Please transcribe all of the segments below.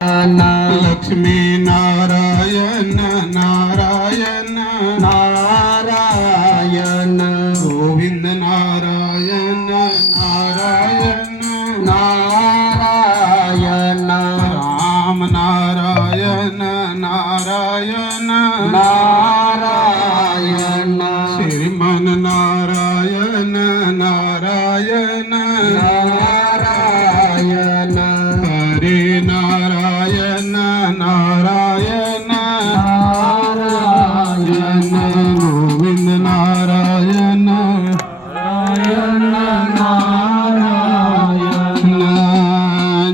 लक्ष्मी नारायण नारायण नारायण गोविंद नारायण नारायण नारायण राम नारायण नारायण नारायण श्रीमन नारायण नारायण नारायण हरे नारायण नारायण नारायण गोविंद नारायण नारायण नारायण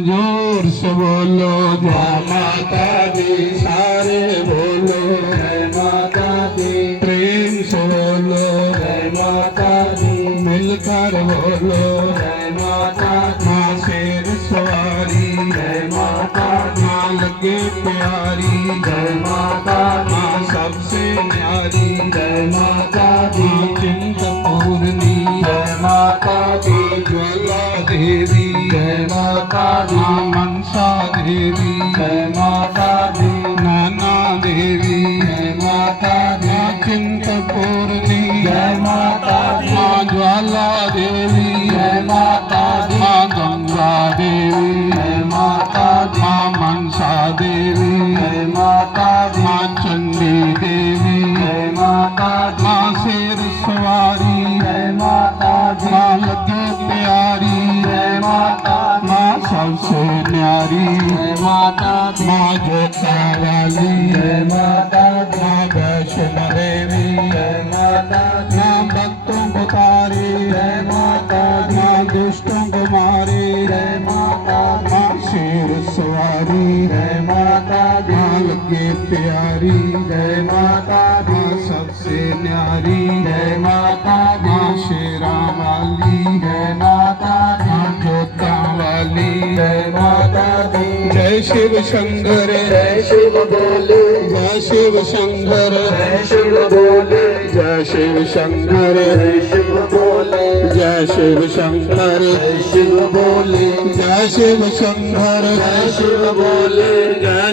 जोर से बोलो जय माता दी सारे बोलो जय माता दी प्रेम से बोलो जय माता दी मिलकर बोलो जय माता माँ शेर सवारी जय माता माँ लगे प्यारी जय माता माँ सबसे न्यारी जय माता दी चिंतपूर्णी जय माता दी ज्वाला देवी जय माता दी मनसा देवी जय माता दी नैना देवी जय माता दी चिंतपूर्णी जय माता दी माँ ज्वाला देवी जय माता दी माँ गंगा देवी जय माता दी माँ मनसा देवी जय माता दी माँ चंडी देवी जय माता दी माँ शेर सवारी जय माता दी माँ लगे प्यारी जय माता दी माँ सबसे न्यारी जय माता दी माँ जोता वाली जय माता दी माँ वैष्णो देवी जय माता दी माँ भक्तों को तारी जय माता दी माँ दुष्टों को मारे जय माता दी माँ शेर सवारी जय माता दी माँ लगे प्यारी जय माता दी माँ सबसे न्यारी जय माता दी माँ शेरा वाली जय माता दी माँ जोता वाली जय माता दी जय शिव शंकर जय शिव बोले जय शिव शंकर जय शिव बोले जय शिव शंकर जय शिव बोले जय शिव शंकर जय शिव बोले जय शिव शंकर जय शिव बोले जय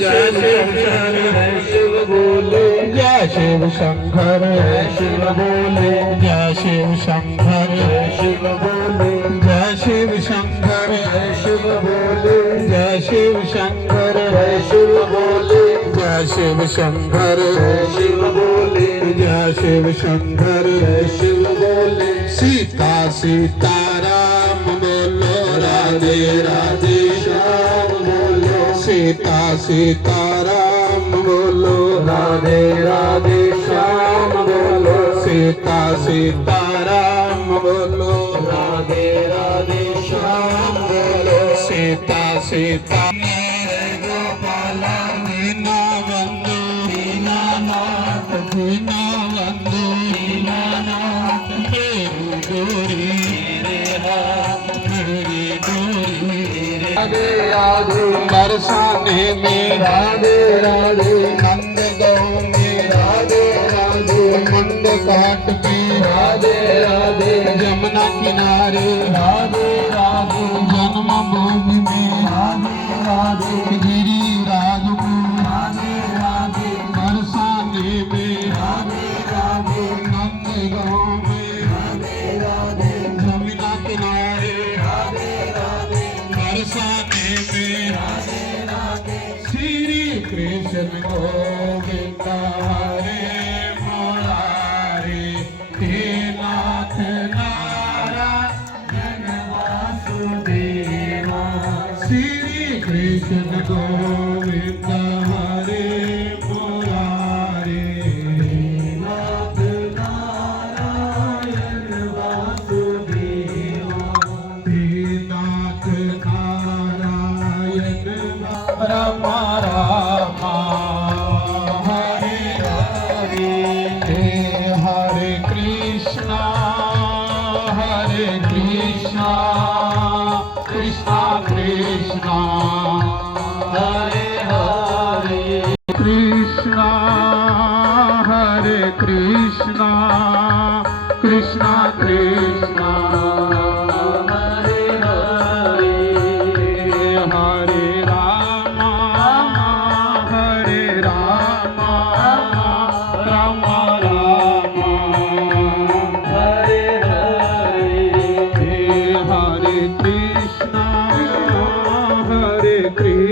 शिव बोले जय शिव शंकर जय शिव बोले जय शिव शंकर जय शिव बोले जय शिव शंकर जय शिव बोले जय शिव शंकर जय शिव बोले जय शिव शंकर जय शिव बोले जय शिव शंकर जय शिव बोले सीता सीताराम बोलो राधे राधे श्याम बोलो सीता सीताराम बोलो राधे राधे श्याम बोलो सीता सीताराम बोलो राधे राधे श्याम बोलो सीता सीता गोपाल मीना बंधु मीना नाथ मीना बंधु मीना नाथ मेरी गोरी मेरे हाथ मेरी गोरी राधे राधे बरसाने में राधे राधे नंद गाँव में राधे राधे मंड घाट पे राधे राधे जमुना किनारे राधे राधे जन्मभूमि में राधे राधे गिरिराज में राधे राधे बरसाने में राधे राधे नंद गाँव में राधे राधे जमुना किनारे राधे राधे बरसाने में राधे राधे श्री कृष्ण गोविंद हरे मुरारी हे नाथ नारायण वासुदेव श्री कृष्ण गोविंद हरे मुरारी नाथ नारायण वासुदेव हे नाथ नारायण रमा रमा हरे हरे हरे कृष्णा कृष्णा कृष्णा हरे हरे कृष्णा हरे कृष्णा कृष्णा कृष्णा हरे हरे हरे राम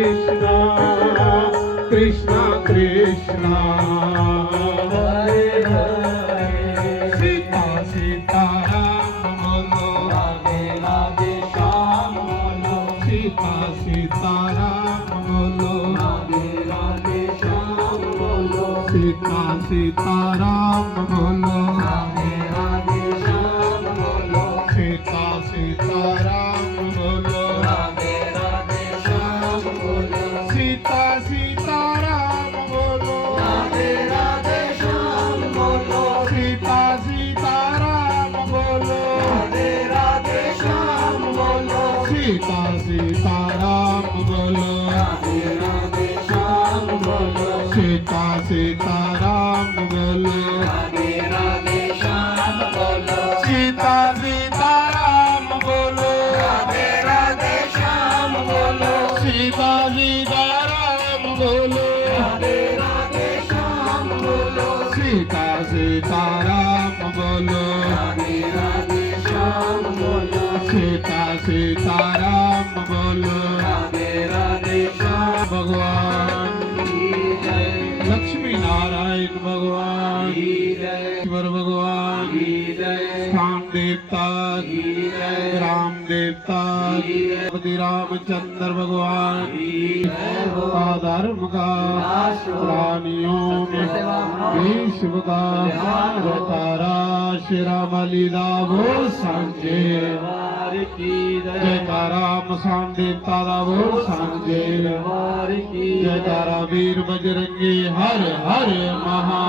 कृष्णा कृष्णा कृष्णा हरे हरे सीता सीताराम बोलो राधे राधे श्याम बोलो सीता सीताराम बोलो राधे राधे श्याम बोलो सीता सीताराम बोलो राधे राधे श्याम बोलो सीता सीताराम बोलो राधे राधे श्याम बोलो सीता सीताराम बोलो राधे राधे श्याम बोलो सीता सीताराम बोलो राधे राधे श्याम बोलो सीता सीताराम बोलो राधे राधे श्याम बोलो सीता सीताराम बोलो राधे राधे श्याम बोलो सीता सीताराम बोलो राधे राधे श्याम बोलो सीता सीताराम बोलो राधे राधे श्याम बोलो सीता सीताराम बोलो राधे राधे श्याम बोलो सीता सीताराम बोलो राधे राधे श्याम भगवान लक्ष्मी नारायण भगवान ईश्वर भगवान स्थान देवता राम देवता रामचंद्र भगवान धर्म का प्राणियों विश्व का तारा श्री राम लीला वो सांझे जय तारा मसान देवता दा वो सांझे जय तारा वीर बजरंगी हर हर महा